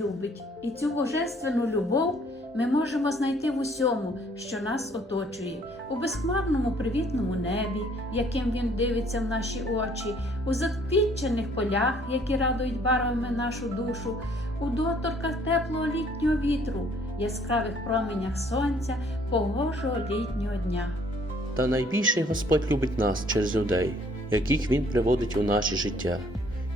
любить, і цю божественну любов ми можемо знайти в усьому, що нас оточує, у безхмарному привітному небі, яким він дивиться в наші очі, у заквітчених полях, які радують барвами нашу душу, у доторках теплого літнього вітру, яскравих променях сонця, погожого літнього дня. Та найбільше Господь любить нас через людей, яких Він приводить у наше життя.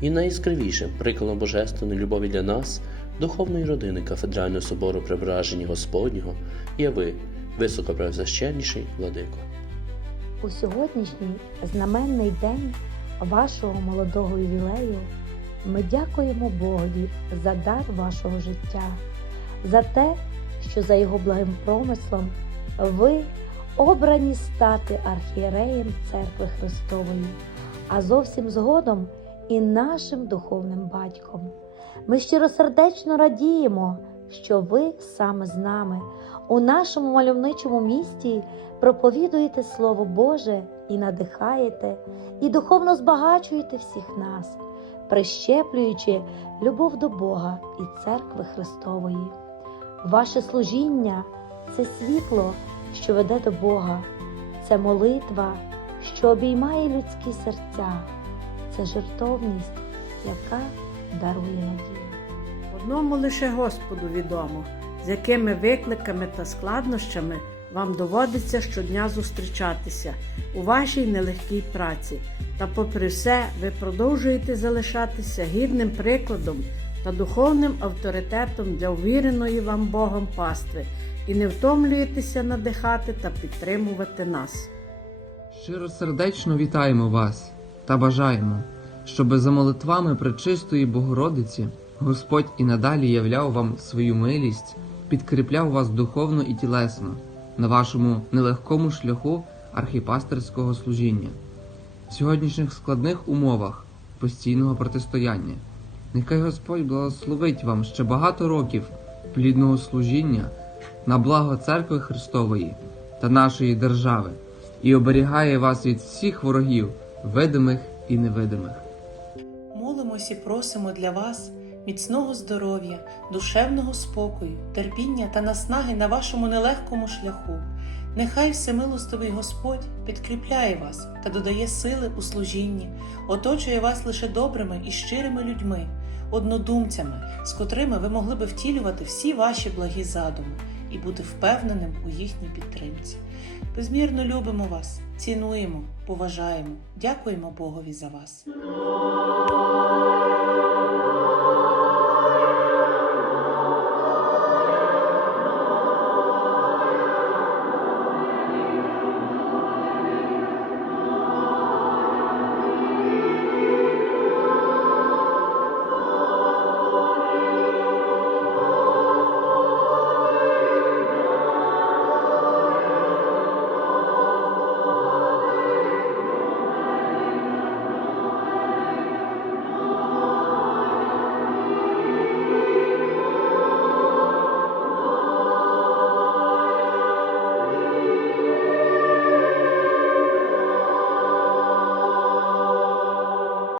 І найяскравішим прикладом божественної любові для нас, духовної родини кафедрального собору Преображення Господнього, є ви, високопревзащенніший владико. У сьогоднішній знаменний день вашого молодого ювілею ми дякуємо Богові за дар вашого життя, за те, що за його благим промислом ви обрані стати архієреєм Церкви Христової, а зовсім згодом і нашим духовним батьком. Ми щиросердечно радіємо, що ви саме з нами у нашому мальовничому місті проповідуєте Слово Боже і надихаєте, і духовно збагачуєте всіх нас, прищеплюючи любов до Бога і церкви Христової. Ваше служіння це світло, що веде до Бога, це молитва, що обіймає людські серця, це жертовність, яка дарує надію. Одному лише Господу відомо, з якими викликами та складнощами вам доводиться щодня зустрічатися у вашій нелегкій праці. Та, попри все, ви продовжуєте залишатися гідним прикладом та духовним авторитетом для увіреної вам Богом пастви і не втомлюєтеся надихати та підтримувати нас. Щиросердечно вітаємо вас та бажаємо, щоби за молитвами Пречистої Богородиці Господь і надалі являв вам свою милість, підкріпляв вас духовно і тілесно на вашому нелегкому шляху архіпастерського служіння, в сьогоднішніх складних умовах постійного протистояння. Нехай Господь благословить вам ще багато років плідного служіння на благо церкви Христової та нашої держави і оберігає вас від всіх ворогів, видимих і невидимих. Молимось і просимо для вас міцного здоров'я, душевного спокою, терпіння та наснаги на вашому нелегкому шляху. Нехай всемилостивий Господь підкріпляє вас та додає сили у служінні, оточує вас лише добрими і щирими людьми, однодумцями, з котрими ви могли би втілювати всі ваші благі задуми і бути впевненим у їхній підтримці. Безмірно любимо вас, цінуємо, поважаємо, дякуємо Богові за вас.